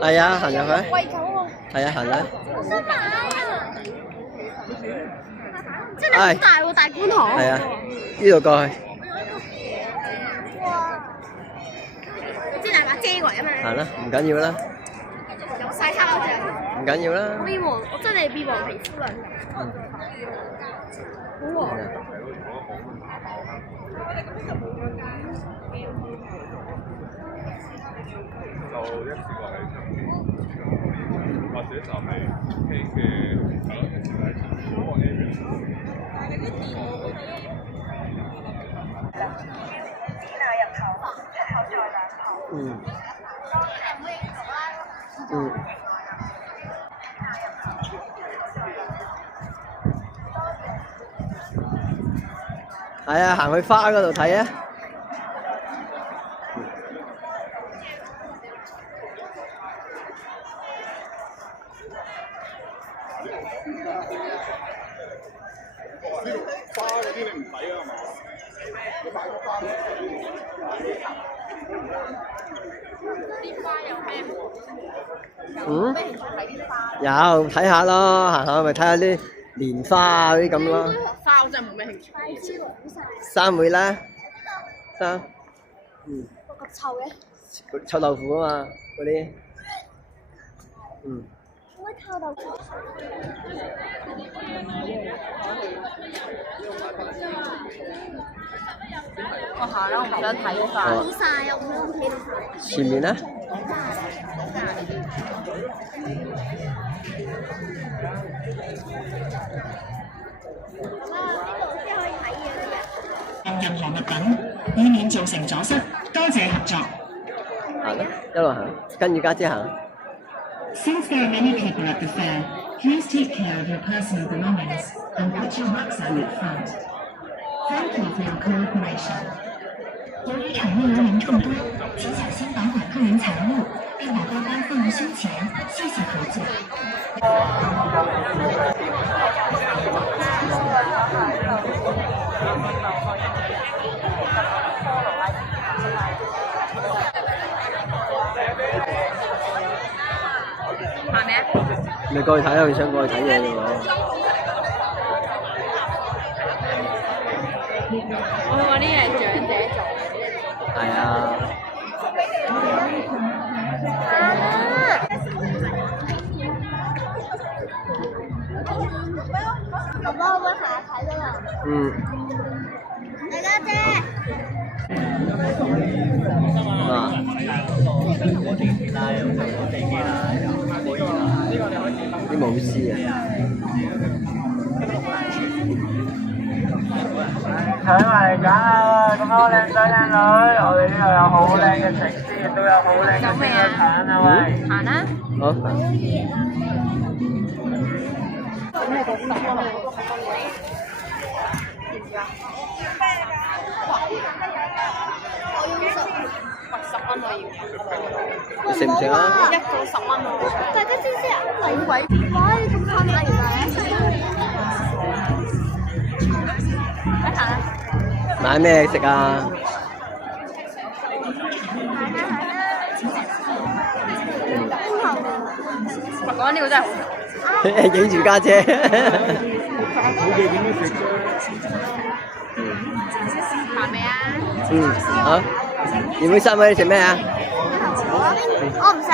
係啊，行入去。喂狗喎。係啊，行啦。我想買啊！真係好大喎，大觀塘。係啊，呢度過去。哇！你知大把遮圍啊嘛？行啦，唔緊要啦。有曬黑嗰隻。唔緊要啦。變黃，我真係變黃皮膚啦。好黃。就一次過嚟或者就係傾嘅嗰個 area。嗯。嗯。係啊，行去花嗰度睇啊！花嗰啲你唔使啊嘛？你買個花啲花有咩？嗯？有睇下咯，行下咪睇下啲蓮花啊啲咁咯。花我真係冇咩興趣。三會啦，三。嗯。咁臭嘅？臭豆腐啊嘛，嗰啲。嗯。做乜臭豆腐？我行啦，我唔想睇花。好曬啊！我喺屋企度睇。前面咧？任何物品，以免造成阻塞。多謝合作。行啦，一路行，跟住家姐行。Since there are many people at the fair, please take care of your personal belongings and put your rucksack at front. Thank you for your cooperation. 由于场内人员众多，请小心保管个人财物，并把包包放于胸前。谢谢合作。行咩？你過去睇下，佢想過去睇嘢啫喎。我話呢係長者做。係啊。爸爸，我行下睇咗啦。嗯。大家姐。啊。啲舞獅啊！睇埋嚟揀啊！咁多靚仔靚女，我哋呢度有好靚嘅食肆，亦都有好靚嘅冰嘅橙啊！喂，行啦。好。你食唔食啊？一個10蚊喎。大家知唔知啊？禮鬼，哇！你咁貪買原來。一行啦。買咩食啊？我講呢個真係好。影住家姐。行未啊？嗯，好。要唔要3蚊？你食咩啊？我唔食。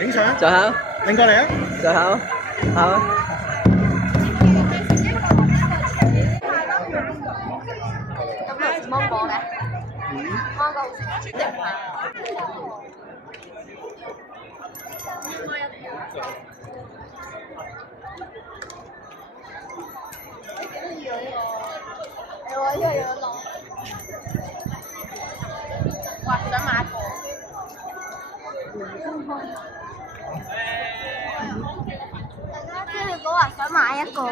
影相，再考，拎過嚟啊！再考，考啊！咁有芒果嘅？芒果好食，定係？我又有落。哇！想買一個。買一個喎。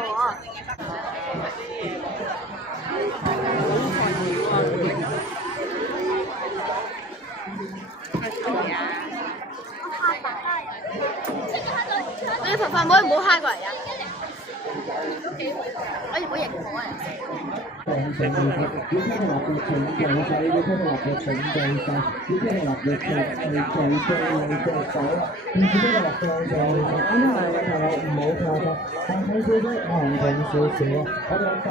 你凡凡妹唔好蝦過嚟啊！我要好型好啊！要聽落嘅重計仔，要聽落嘅重計仔，要聽落嘅重計仔，唔知聽落嘅就係啱係唔好錯嘅，但係少少行近少少，我哋快。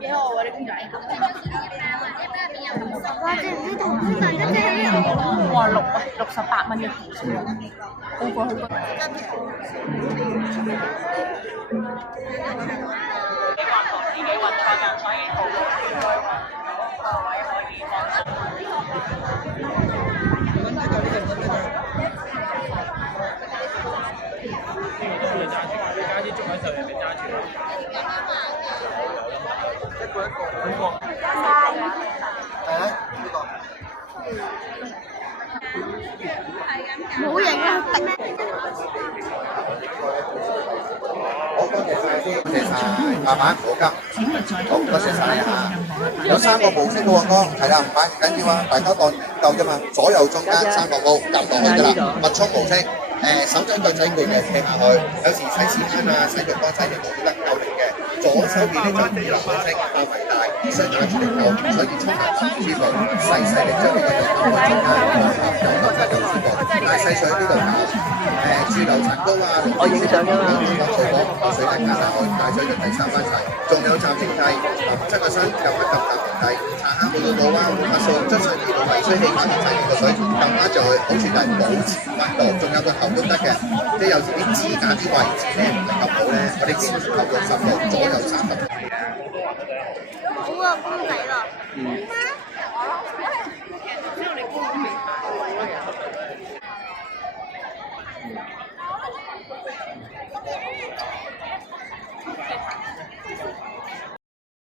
幾好喎啲公仔。哇！隻唔知同公仔一隻哇68蚊一條先，好過去嗰。自己運錯㗎，所以好多位可以放心。冇型啊！好，多謝晒先，多謝晒，慢慢唔好急。好，多謝晒啊！有3個模式嘅喎，哥，係啦，唔緊要啊，大家當夠啫嘛。左右中間3個模入落去㗎啦，密衝模式。手仔腳仔攰嘅踢下去，有時洗屎坑啊、洗腳乾、洗腳都得夠力嘅。左手邊呢就自由模式，範圍大，必須打住力夠，所以衝下支持佢，細力將呢個力度中間有得就有支持，大細水呢度搞。駐留層高啊，我影相㗎嘛，水果水力加上去，大水就第3番齊，仲有暫停掣，側個身撳一撳暫停掣，查下冇到冇啊，冇乜數，側上呢度係吹氣反停掣呢個水，撳翻上去，好處就係保持溫度，仲有個頭都得嘅，即係有時啲支架啲位置咧唔係咁好咧，我哋經常扣到10度，左右30度。好啊，公仔。